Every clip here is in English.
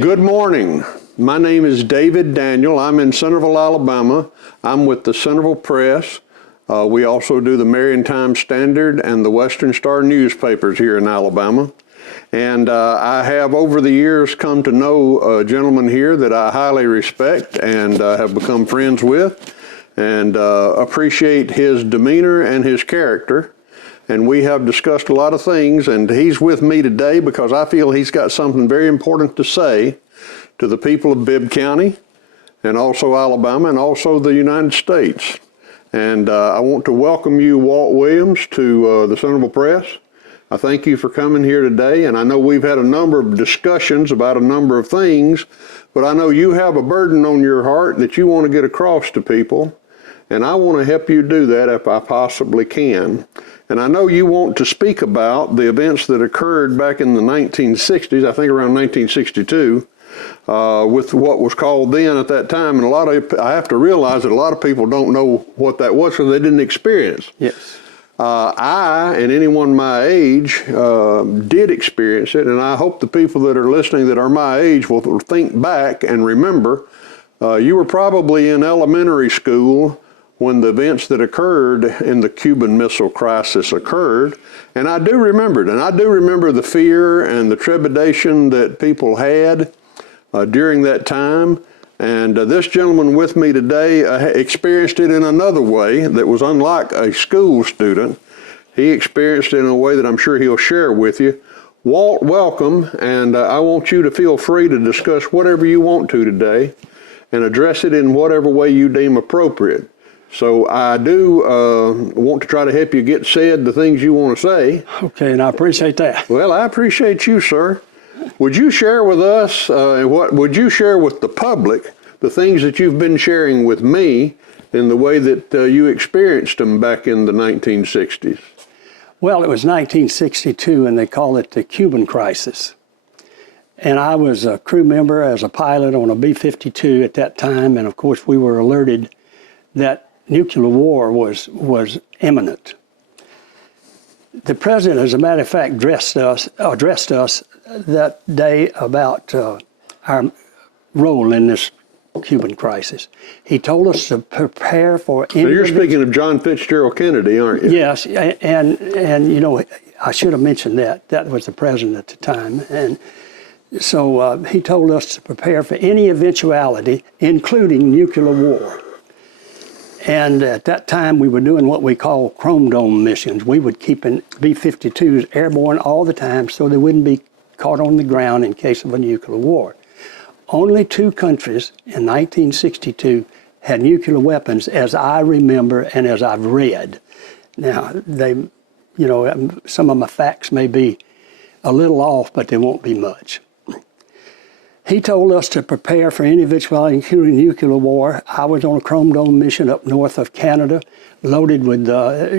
Good morning. My name is David Daniel. I'm in Centreville, Alabama. I'm with the Centreville Press. We also do the Marion Times Standard and the Western Star newspapers here in Alabama. And I have over the years come to know a gentleman here that I highly respect and have become friends with and appreciate his demeanor and his character. And we have discussed a lot of things, and he's with me today because I feel he's got something very important to say to the people of Bibb County and also Alabama and also the United States. And I want to welcome you, Walt Williams, to the Centreville Press. I thank you for coming here today, and I know we've had a number of discussions about a number of things, but I know you have a burden on your heart that you want to get across to people, and I want to help you do that if I possibly can. And I know you want to speak about the events that occurred back in the 1960s, I think around 1962, with what was called then at that time. And I have to realize that a lot of people don't know what that was because they didn't experience. Yes. I, and anyone my age, did experience it, and I hope the people that are listening that are my age will think back and remember. You were probably in elementary school when the events that occurred in the Cuban Missile Crisis occurred, and I do remember it, and I do remember the fear and the trepidation that people had during that time. And this gentleman with me today experienced it in another way that was unlike a school student. He experienced it in a way that I'm sure he'll share with you. Walt, welcome, and I want you to feel free to discuss whatever you want to today and address it in whatever way you deem appropriate. So I do want to try to help you get said the things you want to say. Okay, and I appreciate that. Well, I appreciate you, sir. Would you share with us, what would you share with the public, the things that you've been sharing with me in the way that you experienced them back in the 1960s? Well, it was 1962, and they call it the Cuban Crisis. And I was a crew member as a pilot on a B-52 at that time, and of course we were alerted that nuclear war was imminent. The president, as a matter of fact, addressed us that day about our role in this Cuban crisis. He told us to prepare for. So you're speaking of John Fitzgerald Kennedy, aren't you? Yes, and you know, I should have mentioned that. That was the president at the time, and so he told us to prepare for any eventuality, including nuclear war. And at that time, we were doing what we call chrome dome missions. We would keep B-52s airborne all the time so they wouldn't be caught on the ground in case of a nuclear war. Only 2 countries in 1962 had nuclear weapons, as I remember and as I've read. Now, some of my facts may be a little off, but they won't be much. He told us to prepare for any eventuality, including nuclear war. I was on a chrome dome mission up north of Canada, loaded with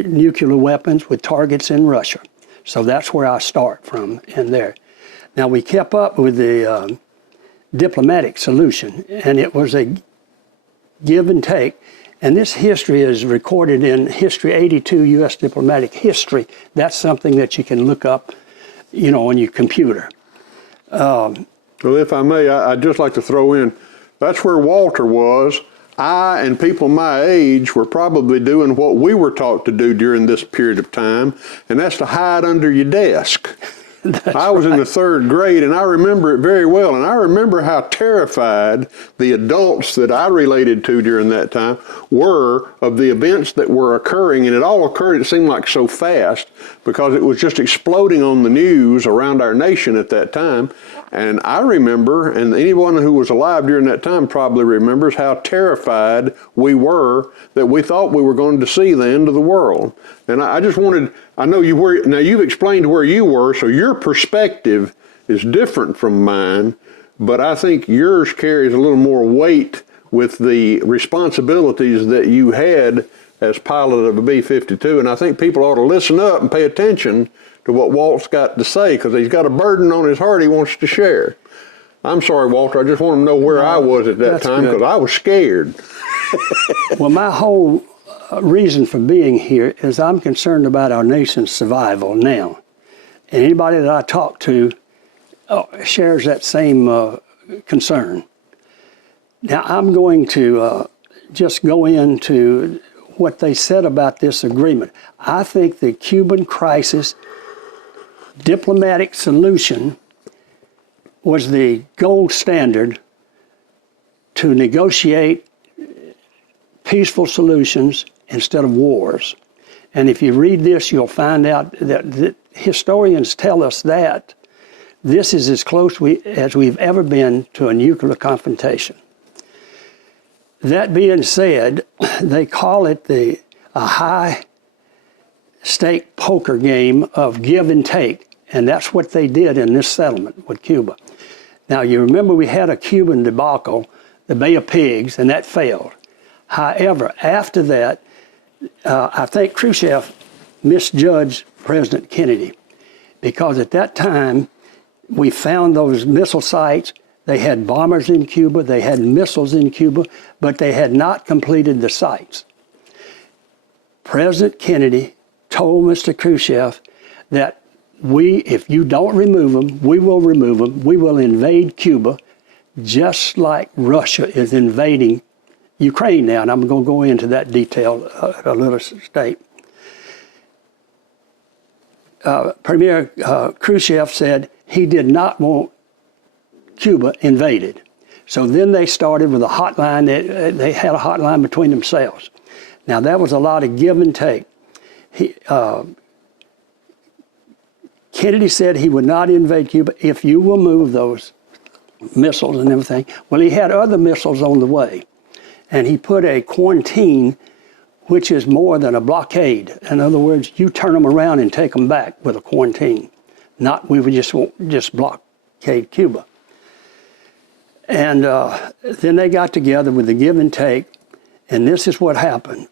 nuclear weapons with targets in Russia. So that's where I start from in there. Now, we kept up with the diplomatic solution, and it was a give and take. And this history is recorded in History 82, U.S. Diplomatic History. That's something that you can look up, you know, on your computer. Well, if I may, I'd just like to throw in, that's where Walter was. I and people my age were probably doing what we were taught to do during this period of time, and that's to hide under your desk. I was in the 3rd grade, and I remember it very well, and I remember how terrified the adults that I related to during that time were of the events that were occurring, and it all occurred, it seemed like so fast, because it was just exploding on the news around our nation at that time. And I remember, and anyone who was alive during that time probably remembers how terrified we were that we thought we were going to see the end of the world. And I just wanted, I know you were, now you've explained where you were, so your perspective is different from mine, but I think yours carries a little more weight with the responsibilities that you had as pilot of a B-52. And I think people ought to listen up and pay attention to what Walt's got to say, because he's got a burden on his heart he wants to share. I'm sorry, Walter, I just want to know where I was at that time, because I was scared. Well, my whole reason for being here is I'm concerned about our nation's survival now. And anybody that I talk to shares that same concern. Now, I'm going to just go into what they said about this agreement. I think the Cuban crisis diplomatic solution was the gold standard to negotiate peaceful solutions instead of wars. And if you read this, you'll find out that historians tell us that this is as close as we've ever been to a nuclear confrontation. That being said, they call it a high-stake poker game of give and take, and that's what they did in this settlement with Cuba. Now, you remember we had a Cuban debacle, the Bay of Pigs, and that failed. However, after that, I think Khrushchev misjudged President Kennedy, because at that time, we found those missile sites. They had bombers in Cuba, they had missiles in Cuba, but they had not completed the sites. President Kennedy told Mr. Khrushchev that if you don't remove them, we will remove them. We will invade Cuba, just like Russia is invading Ukraine now. And I'm going to go into that detail a little state. Premier Khrushchev said he did not want Cuba invaded. So then they started with a hotline. They had a hotline between themselves. Now, that was a lot of give and take. Kennedy said he would not invade Cuba if you will move those missiles and everything. Well, he had other missiles on the way, and he put a quarantine, which is more than a blockade. In other words, you turn them around and take them back with a quarantine. Not we would just blockade Cuba. And then they got together with the give and take, and this is what happened.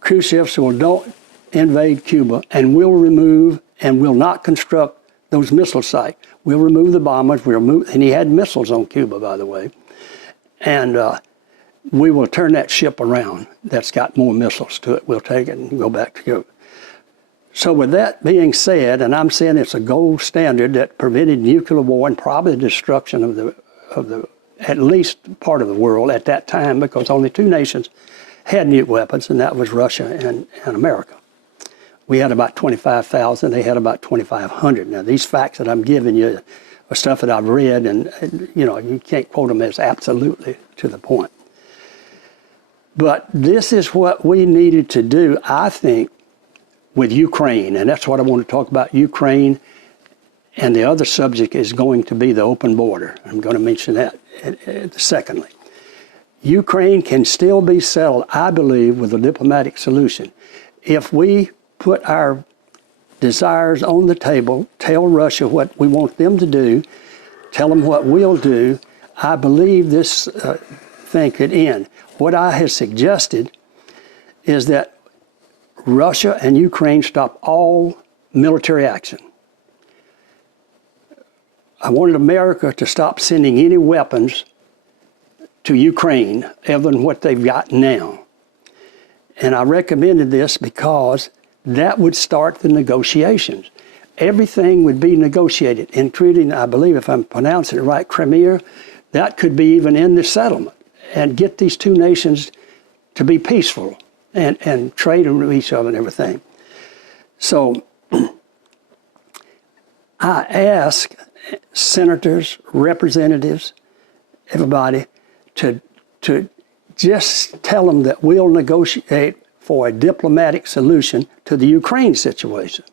Khrushchev said, well, don't invade Cuba, and we'll remove and we'll not construct those missile sites. We'll remove the bombers, and he had missiles on Cuba, by the way, and we will turn that ship around that's got more missiles to it. We'll take it and go back to Cuba. So with that being said, and I'm saying it's a gold standard that prevented nuclear war and probably the destruction of the at least part of the world at that time, because only two nations had nuke weapons, and that was Russia and America. We had about 25,000, they had about 2,500. Now, these facts that I'm giving you are stuff that I've read, and you can't quote them as absolutely to the point. But this is what we needed to do, I think, with Ukraine, and that's what I want to talk about, Ukraine, and the other subject is going to be the open border. I'm going to mention that secondly. Ukraine can still be settled, I believe, with a diplomatic solution. If we put our desires on the table, tell Russia what we want them to do, tell them what we'll do, I believe this thing could end. What I have suggested is that Russia and Ukraine stop all military action. I wanted America to stop sending any weapons to Ukraine other than what they've got now. And I recommended this because that would start the negotiations. Everything would be negotiated, including, I believe, if I'm pronouncing it right, Crimea. That could be even in the settlement, and get these two nations to be peaceful and trade with each other and everything. So I ask senators, representatives, everybody, to just tell them that we'll negotiate for a diplomatic solution to the Ukraine situation.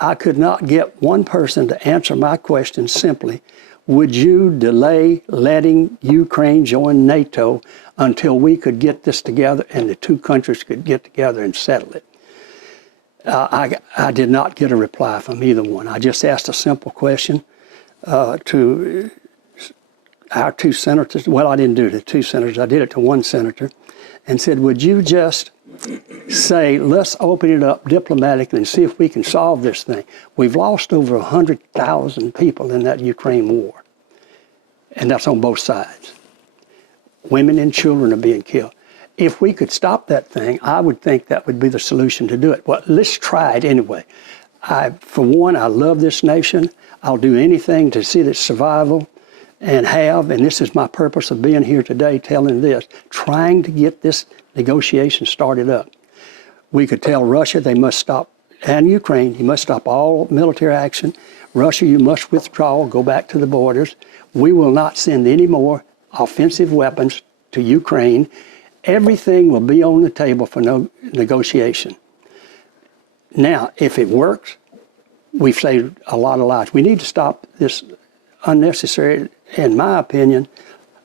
I could not get one person to answer my question simply, would you delay letting Ukraine join NATO until we could get this together and the two countries could get together and settle it? I did not get a reply from either one. I just asked a simple question to our two senators. Well, I didn't do it to two senators. I did it to one senator and said, would you just say, let's open it up diplomatically and see if we can solve this thing. We've lost over 100,000 people in that Ukraine war. And that's on both sides. Women and children are being killed. If we could stop that thing, I would think that would be the solution to do it. Well, let's try it anyway. For one, I love this nation. I'll do anything to see its survival. and this is my purpose of being here today telling this, trying to get this negotiation started up. We could tell Russia they must stop, and Ukraine, you must stop all military action. Russia, you must withdraw, go back to the borders. We will not send any more offensive weapons to Ukraine. Everything will be on the table for no negotiation. Now, if it works, we've saved a lot of lives. We need to stop this unnecessary, in my opinion,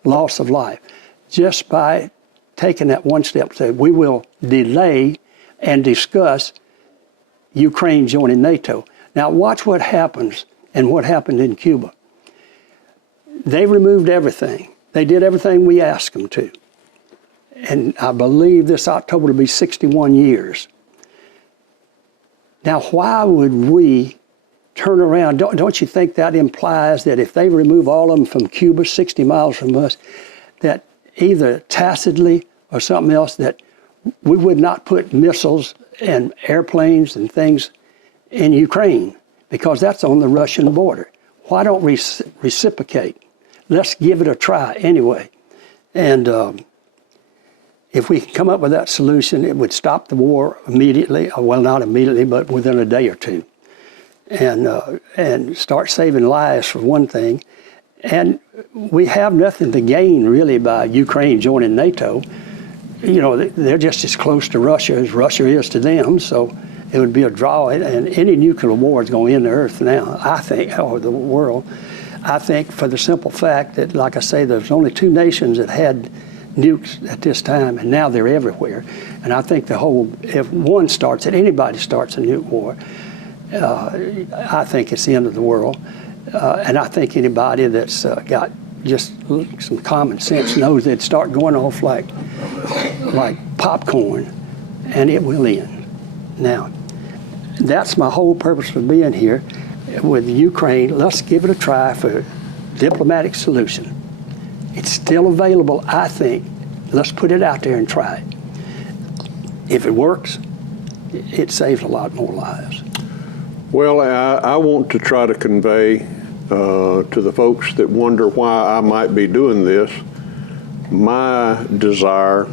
loss of life just by taking that one step. Say we will delay and discuss Ukraine joining NATO. Now watch what happens and what happened in Cuba. They removed everything. They did everything we asked them to. And I believe this October will be 61 years. Now why would we turn around? Don't you think that implies that if they remove all of them from Cuba, 60 miles from us, that either tacitly or something else, that we would not put missiles and airplanes and things in Ukraine, because that's on the Russian border. Why don't we reciprocate? Let's give it a try anyway. And if we can come up with that solution, it would stop the war immediately. Well, not immediately, but within a day or two. And start saving lives for one thing. And we have nothing to gain really by Ukraine joining NATO. You know, they're just as close to Russia as Russia is to them, so it would be a draw. And any nuclear war is going to end the earth now, I think, or the world. I think for the simple fact that, like I say, there's only 2 nations that had nukes at this time, and now they're everywhere. And I think if one starts it, anybody starts a nuke war, I think it's the end of the world. And I think anybody that's got just some common sense knows they'd start going off like popcorn, and it will end. Now, that's my whole purpose for being here with Ukraine. Let's give it a try for a diplomatic solution. It's still available, I think. Let's put it out there and try it. If it works, it saves a lot more lives. Well, I want to try to convey to the folks that wonder why I might be doing this, my desire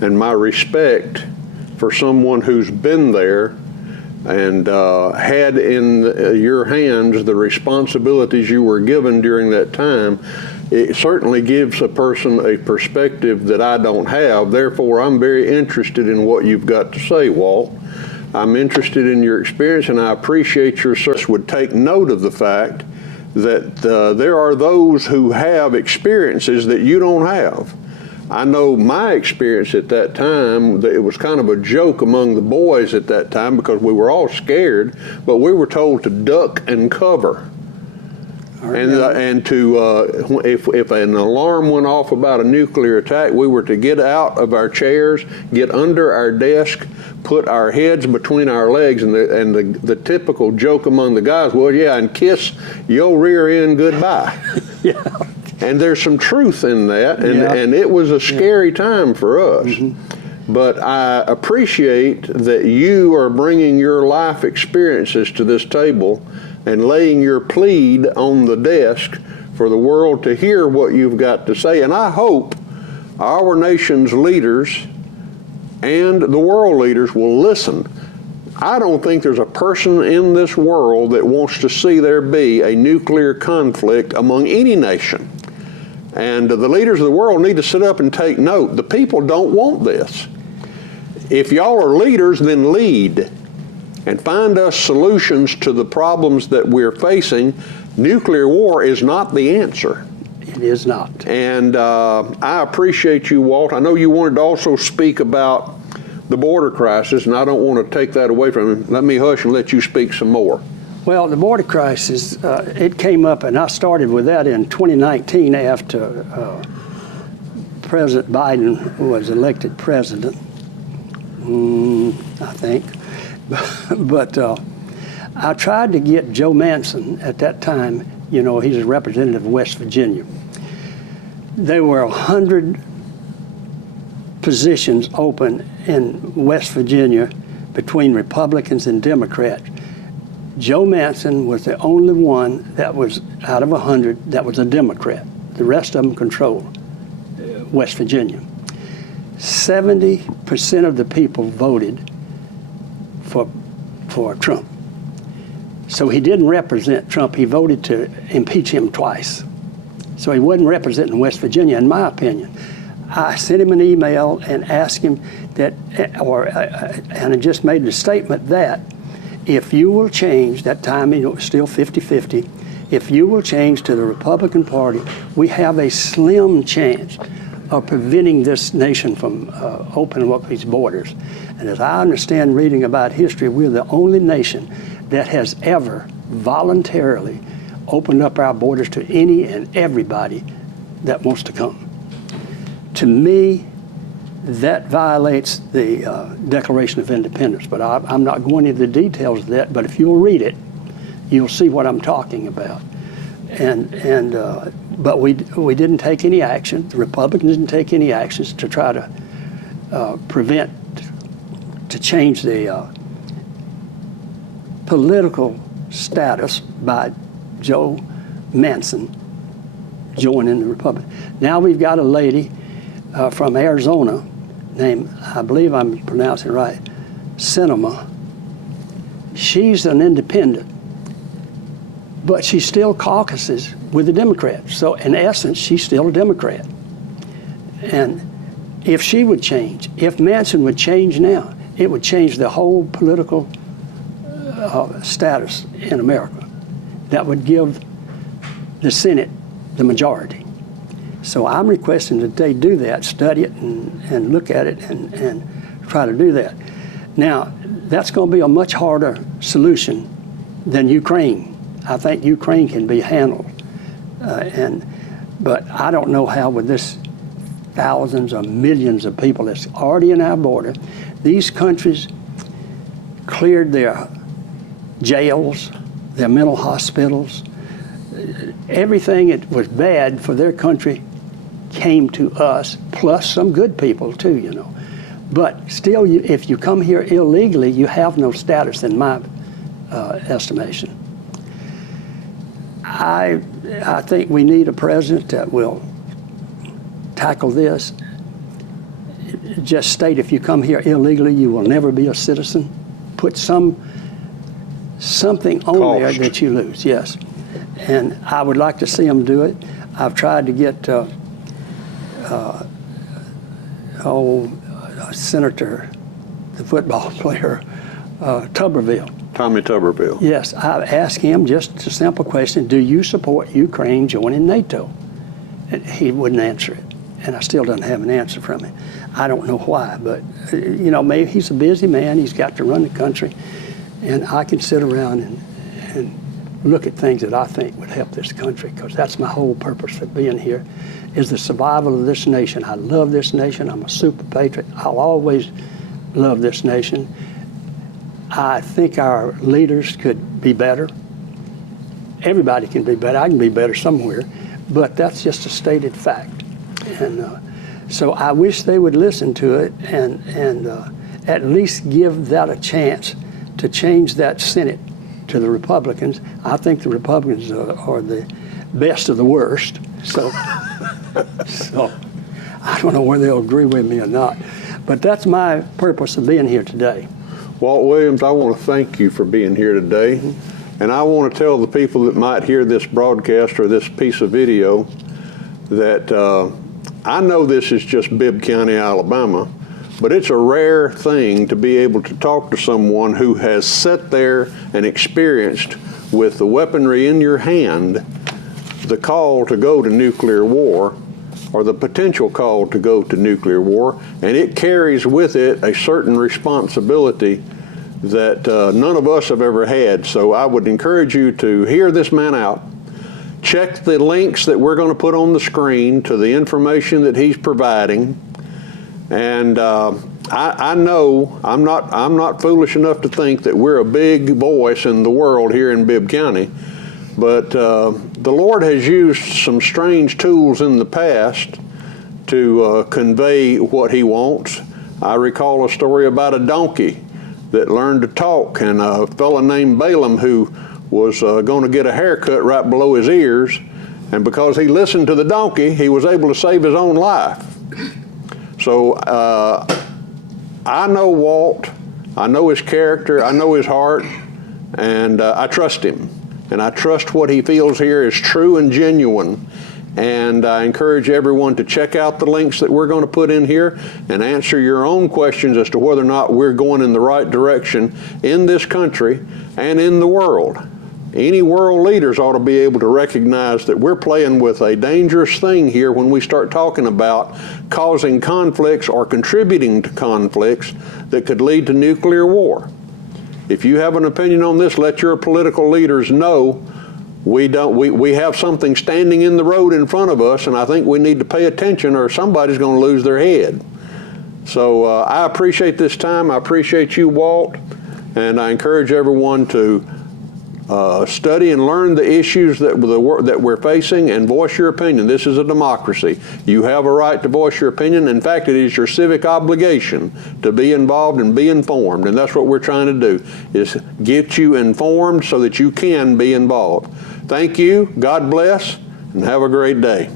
and my respect for someone who's been there and had in your hands the responsibilities you were given during that time. It certainly gives a person a perspective that I don't have. Therefore, I'm very interested in what you've got to say, Walt. I'm interested in your experience, and I appreciate your service. Would take note of the fact that there are those who have experiences that you don't have. I know my experience at that time, that it was kind of a joke among the boys at that time because we were all scared, but we were told to duck and cover. And to if an alarm went off about a nuclear attack, we were to get out of our chairs, get under our desk, put our heads between our legs, and the typical joke among the guys was, yeah, and kiss your rear end goodbye. Yeah. And there's some truth in that, and it was a scary time for us. Mm-hmm. But I appreciate that you are bringing your life experiences to this table and laying your plead on the desk for the world to hear what you've got to say. And I hope our nation's leaders and the world leaders will listen. I don't think there's a person in this world that wants to see there be a nuclear conflict among any nation. And the leaders of the world need to sit up and take note. The people don't want this. If y'all are leaders, then lead and find us solutions to the problems that we're facing. Nuclear war is not the answer. It is not. And I appreciate you, Walt. I know you wanted to also speak about the border crisis, and I don't want to take that away from you. Let me hush and let you speak some more. Well, the border crisis, it came up, and I started with that in 2019 after President Biden was elected president, I think. But I tried to get Joe Manchin at that time. You know, he's a representative of West Virginia. There were 100 positions open in West Virginia between Republicans and Democrats. Joe Manchin was the only one that was, out of 100, that was a Democrat. the rest of them control West Virginia. 70% of the people voted for Trump. So he didn't represent Trump. He voted to impeach him twice. So he wasn't representing West Virginia, in my opinion. I sent him an email and asked him that, and I just made the statement that if you will change, that time it was still 50-50, if you will change to the Republican Party, we have a slim chance of preventing this nation from opening up its borders. And as I understand reading about history, we're the only nation that has ever voluntarily opened up our borders to any and everybody that wants to come. To me, that violates the Declaration of Independence, but I'm not going into the details of that, but if you'll read it, you'll see what I'm talking about. But we didn't take any action. The Republicans didn't take any actions to try to to change the political status by Joe Manchin joining the Republican. Now we've got a lady from Arizona named, I believe I'm pronouncing it right, Sinema. She's an independent, but she still caucuses with the Democrats. So in essence, she's still a Democrat. And if she would change, if Manchin would change now, it would change the whole political status in America. That would give the Senate the majority. So I'm requesting that they do that, study it and look at it and try to do that. Now, that's going to be a much harder solution than Ukraine. I think Ukraine can be handled. But I don't know how with this thousands or millions of people that's already in our border, these countries cleared their jails, their mental hospitals, everything that was bad for their country came to us, plus some good people too, you know. But still, if you come here illegally, you have no status in my estimation. I think we need a president that will tackle this. Just state if you come here illegally, you will never be a citizen. Put something on there that you lose, yes. And I would like to see them do it. I've tried to get Senator, the football player, Tuberville. Tommy Tuberville. Yes, I asked him just a simple question, do you support Ukraine joining NATO? And he wouldn't answer it, and I still don't have an answer from him. I don't know why, but you know, maybe he's a busy man, he's got to run the country, and I can sit around and look at things that I think would help this country, because that's my whole purpose for being here, is the survival of this nation. I love this nation. I'm a super patriot. I'll always love this nation. I think our leaders could be better. Everybody can be better. I can be better somewhere, but that's just a stated fact. And so I wish they would listen to it and at least give that a chance to change that Senate to the Republicans. I think the Republicans are the best of the worst. So I don't know whether they'll agree with me or not. But that's my purpose of being here today. Walt Williams, I want to thank you for being here today. And I want to tell the people that might hear this broadcast or this piece of video that I know this is just Bibb County, Alabama, but it's a rare thing to be able to talk to someone who has sat there and experienced with the weaponry in your hand the call to go to nuclear war, or the potential call to go to nuclear war, and it carries with it a certain responsibility that none of us have ever had. So I would encourage you to hear this man out. Check the links that we're going to put on the screen to the information that he's providing. And I know I'm not foolish enough to think that we're a big voice in the world here in Bibb County, but the Lord has used some strange tools in the past to convey what he wants. I recall a story about a donkey that learned to talk, and a fellow named Balaam who was going to get a haircut right below his ears, And because he listened to the donkey, he was able to save his own life. So I know Walt, I know his character, I know his heart, and I trust him. And I trust what he feels here is true and genuine. And I encourage everyone to check out the links that we're going to put in here and answer your own questions as to whether or not we're going in the right direction in this country and in the world. Any world leaders ought to be able to recognize that we're playing with a dangerous thing here when we start talking about causing conflicts or contributing to conflicts that could lead to nuclear war. If you have an opinion on this, let your political leaders know we have something standing in the road in front of us, and I think we need to pay attention or somebody's going to lose their head. So I appreciate this time. I appreciate you, Walt, and I encourage everyone to study and learn the issues that we're facing and voice your opinion. This is a democracy. You have a right to voice your opinion. In fact, it is your civic obligation to be involved and be informed, and that's what we're trying to do, is get you informed so that you can be involved. Thank you, God bless, and have a great day.